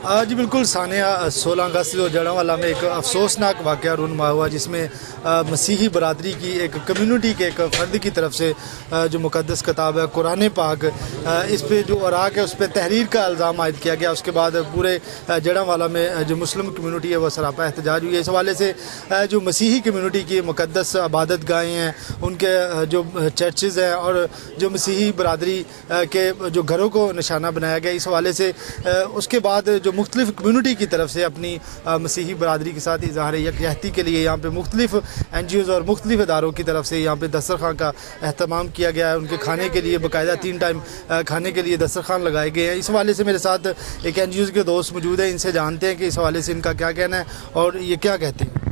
जी बिल्कुल सानिया 16 अगस्त को जड़ांवाला में एक अफसोसनाक वाक़या रूनुमा हुआ जिसमें मसीही बरादरी की एक कम्युनिटी के एक फ़र्द की तरफ से जो मुक़द्दस किताब है कुरान पाक, इस पे जो अराक है उस पर तहरीर का इल्ज़ाम आयद किया गया। उसके बाद पूरे जड़ांवाला में जो मुस्लिम कम्युनिटी है वह सरापा एहतजाज हुई है। इस हवाले से जो मसीही कम्युनिटी की मुक़द्दस इबादत गाहें हैं, उनके जो चर्चेज़ हैं और जो मसीही बरादरी के जो घरों को निशाना बनाया गया, इस हवाले से उसके बाद जो मुख्तलिफ कम्युनिटी की तरफ से अपनी मसीही बरादरी के साथ इज़हार यकजहती के लिए यहाँ पे मुख्तलिफ NGOs और मुख्तलिफ इदारों की तरफ से यहाँ पे दस्तरखान का अहतमाम किया गया है। उनके खाने के लिए बाकायदा 3 टाइम खाने के लिए दस्तरखान लगाए गए हैं। इस हवाले से मेरे साथ एक NGOs के दोस्त मौजूद हैं, इनसे जानते हैं कि इस हवाले से इनका क्या कहना है और ये क्या कहते हैं।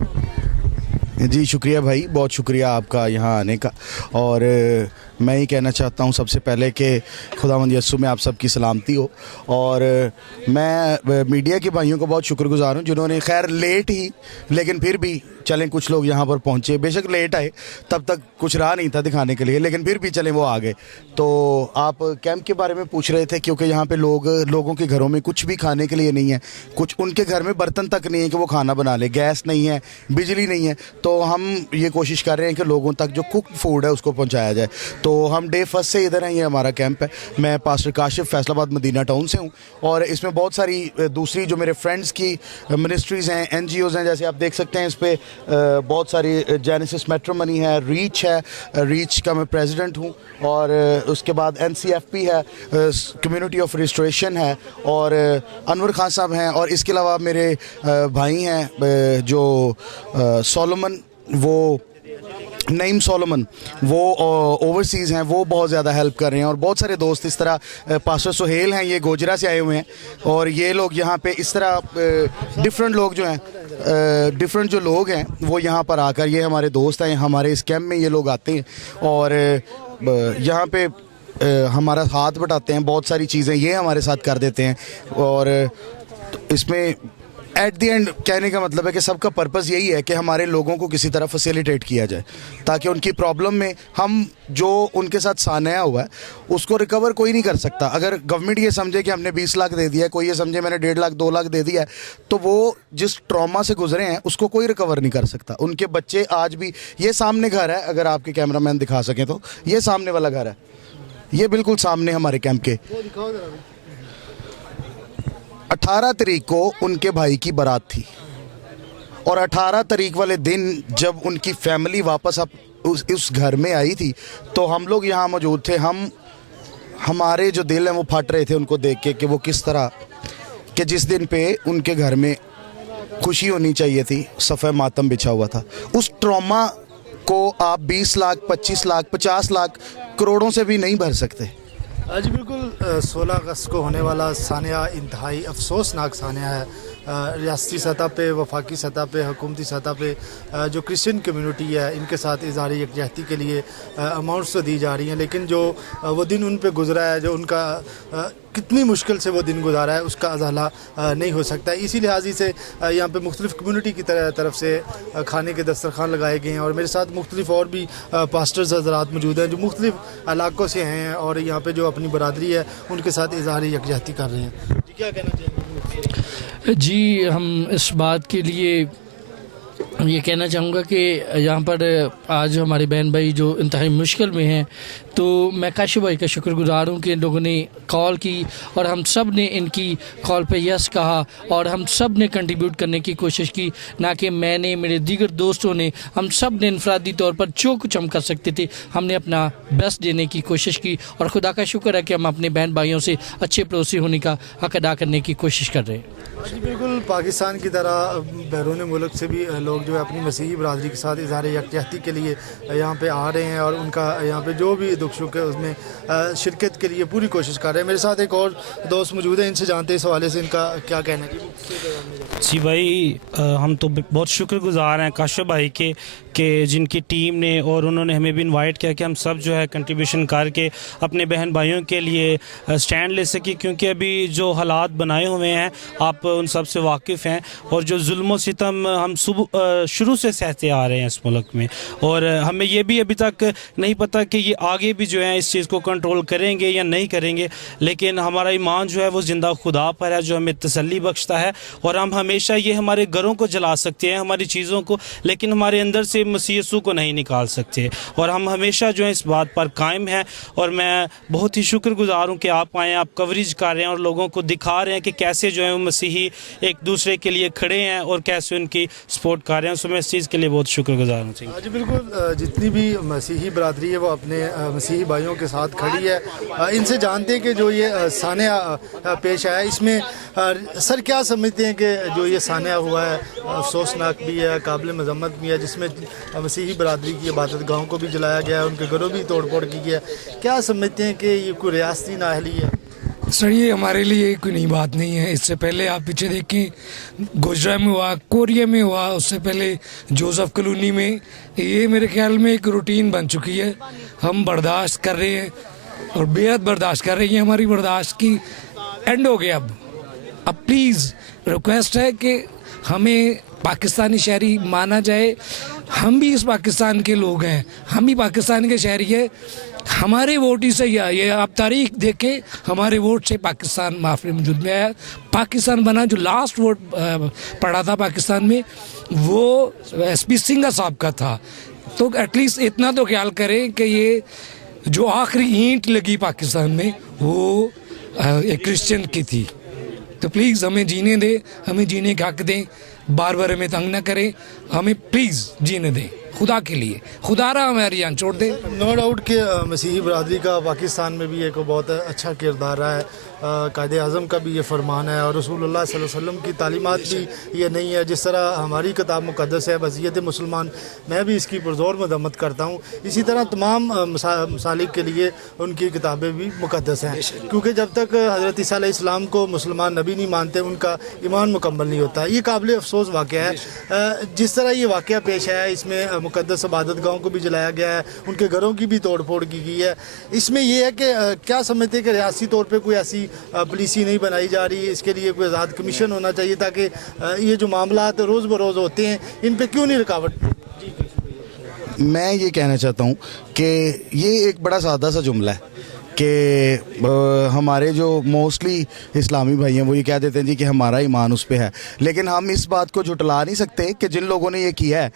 जी शुक्रिया भाई, बहुत शुक्रिया आपका यहाँ आने का। और मैं ये कहना चाहता हूँ सबसे पहले कि खुदावंद यस्सु में आप सबकी सलामती हो। और मैं मीडिया के भाइयों को बहुत शुक्रगुजार हूँ जिन्होंने खैर लेट ही लेकिन फिर भी चलें कुछ लोग यहाँ पर पहुँचे, बेशक लेट आए, तब तक कुछ रहा नहीं था दिखाने के लिए, लेकिन फिर भी चलें वो आ गए। तो आप कैंप के बारे में पूछ रहे थे क्योंकि यहाँ पे लोगों के घरों में कुछ भी खाने के लिए नहीं है, कुछ उनके घर में बर्तन तक नहीं है कि वो खाना बना ले, गैस नहीं है, बिजली नहीं है। तो हम ये कोशिश कर रहे हैं कि लोगों तक जो कुक फूड है उसको पहुँचाया जाए। तो हम डे फर्स्ट से इधर हैं, ये हमारा कैंप है। मैं पास्टर काशिफ फैसलाबाद मदीना टाउन से हूँ और इसमें बहुत सारी दूसरी जो मेरे फ्रेंड्स की मिनिस्ट्रीज़ हैं, NGOs हैं, जैसे आप देख सकते हैं इस पर बहुत सारी जेनेसिस मैट्रिमनी है, रीच है, रीच का मैं प्रेसिडेंट हूँ, और उसके बाद NCFP है, कम्युनिटी ऑफ रिस्टोरेशन है, और अनवर खान साहब हैं, और इसके अलावा मेरे भाई हैं जो सोलोमन, वो नईम सोलोमन, वो ओवरसीज़ हैं, वो बहुत ज़्यादा हेल्प कर रहे हैं। और बहुत सारे दोस्त इस तरह, पास्टर सुहेल हैं, ये गोजरा से आए हुए हैं, और ये लोग यहाँ पे इस तरह डिफरेंट लोग जो हैं, डिफरेंट जो लोग हैं वो यहाँ पर आकर, ये हमारे दोस्त हैं, हमारे इस कैंप में ये लोग आते हैं और यहाँ पे हमारा हाथ बटाते हैं, बहुत सारी चीज़ें ये हमारे साथ कर देते हैं। और इसमें एट द एंड कहने का मतलब है कि सबका पर्पस यही है कि हमारे लोगों को किसी तरह फैसिलिटेट किया जाए ताकि उनकी प्रॉब्लम में हम जो उनके साथ सान्या हुआ है उसको रिकवर कोई नहीं कर सकता। अगर गवर्नमेंट ये समझे कि हमने 20 लाख दे दिया है, कोई ये समझे मैंने 1.5 लाख 2 लाख दे दिया है, तो वो जिस ट्रॉमा से गुजरे हैं उसको कोई रिकवर नहीं कर सकता। उनके बच्चे आज भी, ये सामने घर है, अगर आपके कैमरामैन दिखा सकें तो ये सामने वाला घर है, ये बिल्कुल सामने हमारे कैंप के। 18 तारीख को उनके भाई की बारात थी और 18 तारीख वाले दिन जब उनकी फैमिली वापस अब उस घर में आई थी तो हम लोग यहाँ मौजूद थे। हमारे जो दिल हैं वो फट रहे थे उनको देख के कि वो किस तरह कि जिस दिन पे उनके घर में खुशी होनी चाहिए थी, सफ़े मातम बिछा हुआ था। उस ट्रॉमा को आप 20 लाख 25 लाख 50 लाख करोड़ों से भी नहीं भर सकते। जी बिल्कुल 16 अगस्त को होने वाला सानिया इंतहाई अफसोसनाक सानिया है। रियासती सतह पे, वफाकी सतह पे, हुकूमती सतह पे जो क्रिश्चियन कम्युनिटी है इनके साथ इज़हार यकजहती के लिए अमाउंट्स तो दी जा रही हैं, लेकिन जो वो दिन उन पे गुजरा है, जो उनका कितनी मुश्किल से वो दिन गुजारा है उसका अज़ाला नहीं हो सकता। इसी लिहाजी से यहाँ पे मुख्तलिफ़ कम्युनिटी की तरफ से खाने के दस्तरखान लगाए गए हैं और मेरे साथ मुख्तलिफ़ और भी पास्टर्स हज़रात मौजूद हैं जो मुख्तलिफ़ इलाकों से हैं और यहाँ पे जो अपनी बरादरी है उनके साथ इज़हार यकजहती कर रहे हैं। क्या कहना चाहिए? जी, हम इस बात के लिए ये कहना चाहूँगा कि यहाँ पर आज हमारे बहन भाई जो इंतहाई मुश्किल में हैं, तो मैं काशिफ भाई का शुक्रगुजार हूँ कि इन लोगों ने कॉल की और हम सब ने इनकी कॉल पे यस कहा और हम सब ने कंट्रीब्यूट करने की कोशिश की, ना कि मैंने, मेरे दीगर दोस्तों ने, हम सब ने इनफरादी तौर पर जो कुछ हम कर सकते थे हमने अपना बेस्ट देने की कोशिश की और खुदा का शुक्र है कि हम अपने बहन भाइयों से अच्छे पड़ोसी होने का हक अदा करने की कोशिश कर रहे हैं। जी बिल्कुल, पाकिस्तान की तरह बैरून मुल्क से भी लोग जो है अपनी मसीही बरादरी के साथ इज़हार यकजहती के लिए यहाँ पे आ रहे हैं और उनका यहाँ पे जो भी दुख सुख है उसमें शिरकत के लिए पूरी कोशिश कर रहे हैं। मेरे साथ एक और दोस्त मौजूद हैं, इनसे जानते हैं इस हवाले से इनका क्या कहना है। जी भाई, हम तो बहुत शुक्रगुजार हैं काशिफ भाई के कि जिनकी टीम ने और उन्होंने हमें भी इनवाइट किया कि हम सब जो है कंट्रीब्यूशन करके अपने बहन भाइयों के लिए स्टैंड ले सकें, क्योंकि अभी जो हालात बनाए हुए हैं आप उन सब से वाकिफ़ हैं, और जो जुल्म व सितम हम शुरू से सहते आ रहे हैं इस मुल्क में, और हमें ये भी अभी तक नहीं पता कि ये आगे भी जो है इस चीज़ को कंट्रोल करेंगे या नहीं करेंगे, लेकिन हमारा ईमान जो है वो ज़िंदा खुदा पर है जो हमें तसल्ली बख्शता है। और हम हमेशा ये हमारे घरों को जला सकते हैं, हमारी चीज़ों को, लेकिन हमारे अंदर से मसीह यीशु को नहीं निकाल सकते, और हम हमेशा जो है इस बात पर कायम हैं। और मैं बहुत ही शुक्रगुजार हूँ कि आप आए, आप कवरेज कर रहे हैं और लोगों को दिखा रहे हैं कि कैसे जो है वो मसीही एक दूसरे के लिए खड़े हैं और कैसे उनकी सपोर्ट कर रहे हैं। सो मैं इस चीज़ के लिए बहुत शुक्रगुजार हूँ। जी बिल्कुल, जितनी भी मसीही बरादरी है वो अपने मसीही भाइयों के साथ खड़ी है। इनसे जानते हैं कि जो ये सानिया पेश आया इसमें सर क्या समझते हैं कि जो ये सानिया हुआ है अफसोसनाक भी है, काबिल मजम्मत भी है, जिसमें मसीही बरादरी की इबादत गाहों को भी जलाया गया है, उनके घरों भी तोड़ फोड़ की गया, क्या समझते हैं कि ये कोई रियासती नाअहली है? सर ये हमारे लिए कोई नई बात नहीं है। इससे पहले आप पीछे देखें, गुजरात में हुआ, कोरिया में हुआ, उससे पहले जोसेफ कॉलोनी में, ये मेरे ख्याल में एक रूटीन बन चुकी है। हम बर्दाश्त कर रहे हैं और बेहद बर्दाश्त कर रहे हैं। हमारी बर्दाश्त की एंड हो गया। अब प्लीज़ रिक्वेस्ट है कि हमें पाकिस्तानी शहरी माना जाए। हम भी इस पाकिस्तान के लोग हैं, हम भी पाकिस्तान के शहरी हैं। हमारे वोट ही सही है। ये आप तारीख देखें, हमारे वोट से पाकिस्तान माफी वजूद में आया, पाकिस्तान बना। जो लास्ट वोट पड़ा था पाकिस्तान में वो SP सिंघा साहब का था। तो एटलीस्ट इतना तो ख्याल करें कि ये जो आखिरी ईंट लगी पाकिस्तान में वो एक क्रिश्चियन की थी। तो प्लीज़ हमें जीने दें, हमें जीने का हक दें, बार बार हमें तंग ना करें, हमें प्लीज़ जीने दें खुदा के लिए। खुदा रहा हमारी जान छोड़ दे। नो डाउट कि मसीही बरादरी का पाकिस्तान में भी एक बहुत अच्छा किरदार रहा है। कायदे आज़म का भी ये फरमान है और रसूलुल्लाह सल्लल्लाहु अलैहि वसल्लम की तालीमात भी ये नहीं है। जिस तरह हमारी किताब मुक़द्दस है वसीयत मुसलमान, मैं भी इसकी पुरज़ोर मदम्मत करता हूँ। इसी तरह तमाम मसालिक के लिए उनकी किताबें भी मुक़द्दस हैं, क्योंकि जब तक हज़रत ईसा अलैहिस्सलाम को मुसलमान नबी नहीं मानते उनका ईमान मुकम्मल नहीं होता। ये काबिल अफसोस वाक़या है। जिस तरह ये वाक़या पेश आया, इसमें मुक़द्दस इबादत गाहों को भी जलाया गया है, उनके घरों की भी तोड़ फोड़ की गई है। इसमें यह है कि क्या समझते हैं कि रियासी तौर पर कोई ऐसी पॉलिसी नहीं बनाई जा रही है? इसके लिए कोई आज़ाद कमीशन होना चाहिए ताकि ये जो मामला रोज़ बरोज़ होते हैं इन पे क्यों नहीं रुकावट? मैं ये कहना चाहता हूँ कि ये एक बड़ा सादा सा जुमला है कि हमारे जो मोस्टली इस्लामी भाई हैं वो ये कह देते हैं जी कि हमारा ईमान उस पे है, लेकिन हम इस बात को झुटला नहीं सकते कि जिन लोगों ने ये किया है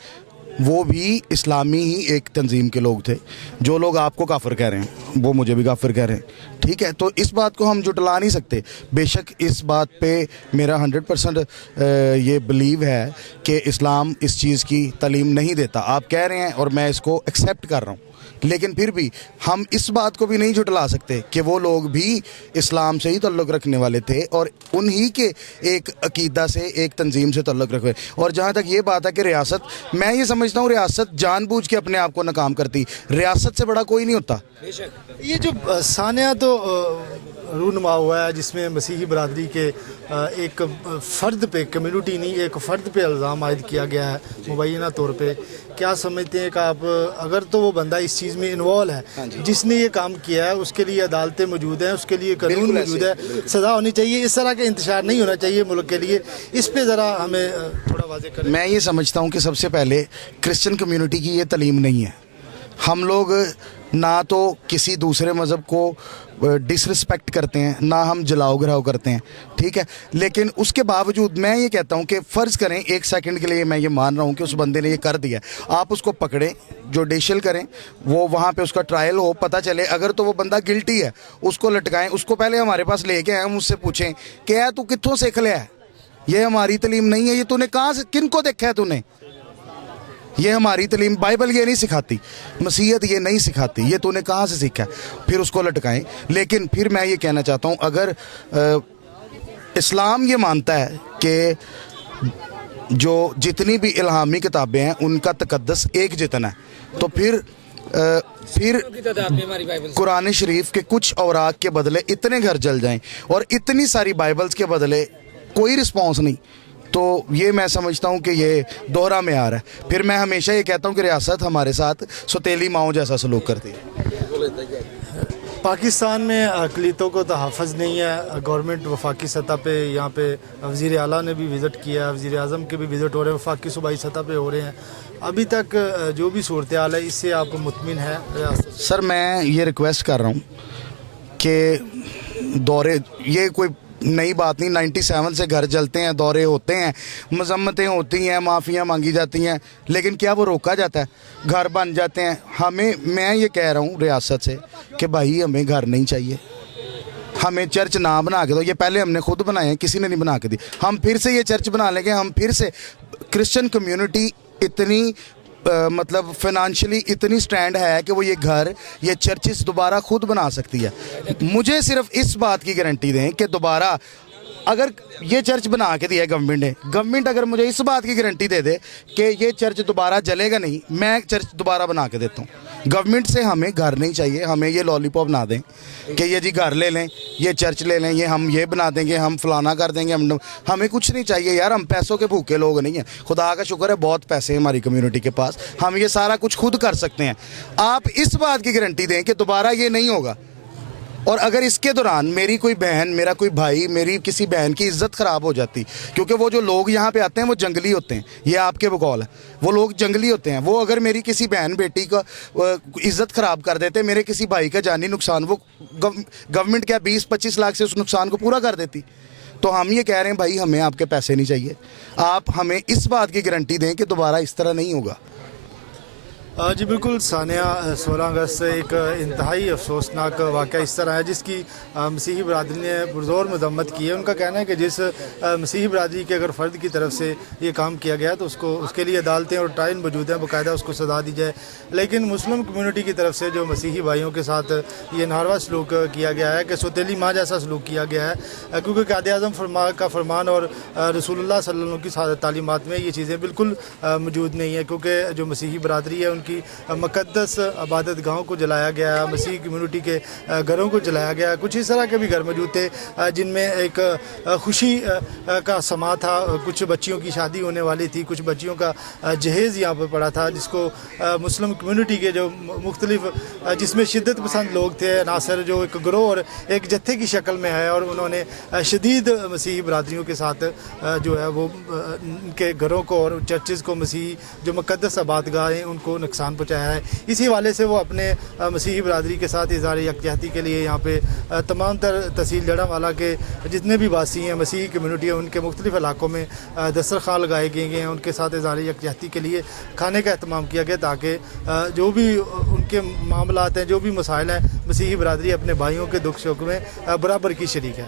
वो भी इस्लामी ही एक तंजीम के लोग थे। जो लोग आपको काफिर कह रहे हैं वो मुझे भी काफिर कह रहे हैं, ठीक है? तो इस बात को हम जुटला नहीं सकते। बेशक इस बात पे मेरा 100% ये बिलीव है कि इस्लाम इस चीज़ की तालीम नहीं देता। आप कह रहे हैं और मैं इसको एक्सेप्ट कर रहा हूँ, लेकिन फिर भी हम इस बात को भी नहीं जुटला सकते कि वो लोग भी इस्लाम से ही तल्लुक़ रखने वाले थे और उन्हीं के एक अकीदा से, एक तंजीम से तल्लुक़ रखे। और जहाँ तक ये बात है कि रियासत, मैं ये समझता हूँ रियासत जानबूझ के अपने आप को नाकाम करती, रियासत से बड़ा कोई नहीं होता। ये जो सानिया तो रूनुमा हुआ है जिसमें मसीही बरादरी के एक फ़र्द पे, कम्युनिटी नहीं, एक फ़र्द पे इल्ज़ाम आयद किया गया है मुबैना तौर पे, क्या समझते हैं कि आप अगर तो वो बंदा इस चीज़ में इन्वॉल्व है, जिसने ये काम किया है, उसके लिए अदालतें मौजूद हैं, उसके लिए कानून मौजूद है, सज़ा होनी चाहिए। इस तरह का इंतशार नहीं होना चाहिए मुल्क के लिए। इस पर ज़रा हमें थोड़ा वाज़ेह करें। मैं ये समझता हूँ कि सबसे पहले क्रिश्चियन कम्युनिटी की ये तालीम नहीं है। हम लोग ना तो किसी दूसरे मज़हब को डिसरिस्पेक्ट करते हैं, ना हम जलाओ घराव करते हैं, ठीक है? लेकिन उसके बावजूद मैं ये कहता हूँ कि फ़र्ज़ करें एक सेकंड के लिए, मैं ये मान रहा हूँ कि उस बंदे ने ये कर दिया, आप उसको पकड़ें, जुडिशल करें, वो वहाँ पे उसका ट्रायल हो, पता चले अगर तो वो बंदा गिल्टी है उसको लटकाएं, उसको पहले हमारे पास लेके आए, हम उससे पूछें कि यार तू कित्थों सीख लिया है, ये हमारी तालीम नहीं है, ये तूने कहाँ से, किन को देखा है तूने? ये हमारी तालीम, बाइबल ये नहीं सिखाती, मसीहत ये नहीं सिखाती, ये तूने कहाँ से सीखा? फिर उसको लटकाएं। लेकिन फिर मैं ये कहना चाहता हूँ, अगर इस्लाम ये मानता है कि जो जितनी भी इल्हामी किताबें हैं उनका तकद्दस एक जितना है, तो फिर कुरान शरीफ के कुछ औराक के बदले इतने घर जल जाएं और इतनी सारी बाइबल्स के बदले कोई रिस्पॉन्स नहीं, तो ये मैं समझता हूँ कि ये दोहरा मेयार है। फिर मैं हमेशा ये कहता हूँ कि रियासत हमारे साथ सौतेली माओ जैसा सलूक करती है। पाकिस्तान में अक़लियतों को तहफ़्फ़ुज़ नहीं है। गवर्नमेंट वफाकी सतह पे यहाँ पे वज़ीर आला ने भी विज़िट किया, वज़ीर आज़म के भी विज़िट हो रहे हैं, वफाकी सूबाई सतह पे हो रहे हैं। अभी तक जो भी सूरत हाल है इससे आप मुतमिन हैं रियासत? सर मैं ये रिक्वेस्ट कर रहा हूँ कि दौरे, ये कोई नई बात नहीं, 97 से घर जलते हैं, दौरे होते हैं, मजम्मतें होती हैं, माफ़ियाँ मांगी जाती हैं, लेकिन क्या वो रोका जाता है? घर बन जाते हैं। मैं ये कह रहा हूँ रियासत से कि भाई हमें घर नहीं चाहिए, हमें चर्च ना बना के दो। ये पहले हमने खुद बनाए हैं, किसी ने नहीं बना के दी। हम फिर से ये चर्च बना लेंगे। हम फिर से, क्रिश्चियन कम्युनिटी इतनी मतलब फाइनेंशियली इतनी स्टैंड है कि वो ये घर, ये चर्चिस दोबारा खुद बना सकती है। मुझे सिर्फ इस बात की गारंटी दें कि दोबारा, अगर ये चर्च बना के दिया है गवर्नमेंट ने, गवर्नमेंट अगर मुझे इस बात की गारंटी दे दे कि ये चर्च दोबारा जलेगा नहीं, मैं चर्च दोबारा बना के देता हूँ। गवर्नमेंट से हमें घर नहीं चाहिए, हमें ये लॉलीपॉप ना दें कि ये जी घर ले लें, ये चर्च ले लें, ये हम ये बना देंगे, हम फलाना कर देंगे। हमें कुछ नहीं चाहिए यार, हम पैसों के भूखे लोग नहीं हैं। खुदा का शुक्र है बहुत पैसे हैं हमारी कम्युनिटी के पास, हम ये सारा कुछ खुद कर सकते हैं। आप इस बात की गारंटी दें कि दोबारा ये नहीं होगा। और अगर इसके दौरान मेरी कोई बहन, मेरा कोई भाई, मेरी किसी बहन की इज़्ज़त ख़राब हो जाती, क्योंकि वो जो लोग यहाँ पे आते हैं वो जंगली होते हैं, ये आपके बकौल है, वो लोग जंगली होते हैं। वो अगर मेरी किसी बहन बेटी का इज़्ज़त ख़राब कर देते, मेरे किसी भाई का जानी नुकसान, वो गवर्नमेंट क्या 20-25 लाख से उस नुकसान को पूरा कर देती। तो हम ये कह रहे हैं भाई हमें आपके पैसे नहीं चाहिए, आप हमें इस बात की गारंटी दें कि दोबारा इस तरह नहीं होगा। जी बिल्कुल सानिया, 16 अगस्त से एक इंतहाई अफसोसनाक वाक़या इस तरह है जिसकी मसीही बरदरी ने पुरज़ोर मज़म्मत की है। उनका कहना है कि जिस मसीही बरदरी के अगर फ़र्द की तरफ से ये काम किया गया तो उसके लिए अदालतें और टाइन मौजूद हैं, बाकायदा उसको सज़ा दी जाए। लेकिन मुस्लिम कम्यूनिटी की तरफ से जो मसीही भाइयों के साथ ये नारवा सलूक किया गया है कि सौतेली माँ जैसा सलूक किया गया है, क्योंकि कायद-ए-आज़म का फरमान और रसूलुल्लाह सल्लल्लाहु अलैहि वसल्लम की तालीमात में ये चीज़ें बिल्कुल मौजूद नहीं है। क्योंकि जो मसीही बरदरी है उनकी मुक़द्दस इबादत गाहों को जलाया गया, मसीही कम्यूनिटी के घरों को जलाया गया। कुछ इस तरह के भी घर मौजूद थे जिनमें एक खुशी का समा था, कुछ बच्चियों की शादी होने वाली थी, कुछ बच्चियों का जहेज़ यहाँ पर पड़ा था, जिसको मुस्लिम कम्यूनिटी के जो मुख्तलिफ, जिसमें शिद्दत पसंद लोग थे, नासर जो एक ग्रोह और एक जत्थे की शक्ल में है, और उन्होंने शदीद मसीही बरादरियों के साथ जो है वो उनके घरों को और चर्चेज़ को, मसीही जो मुक़द्दस आबादगाह हैं उनको नुकसान पहुँचाया है। इसी वाले से वो अपने मसीही बरादरी के साथ इज़हार यकजहती के लिए यहाँ पे तमाम तहसील जड़ावाला के जितने भी वासी हैं, मसीही कम्यूनिटी है, उनके मुख्तलिफ़ इलाकों में दस्तरखान लगाए गए हैं। उनके साथ इज़हार यकजहती के लिए खाने का अहतमाम किया गया ताकि जो भी उनके मामलात हैं, जो भी मसाइल हैं, मसीही बरादरी अपने भाइयों के दुख सुख में बराबर की शरीक है।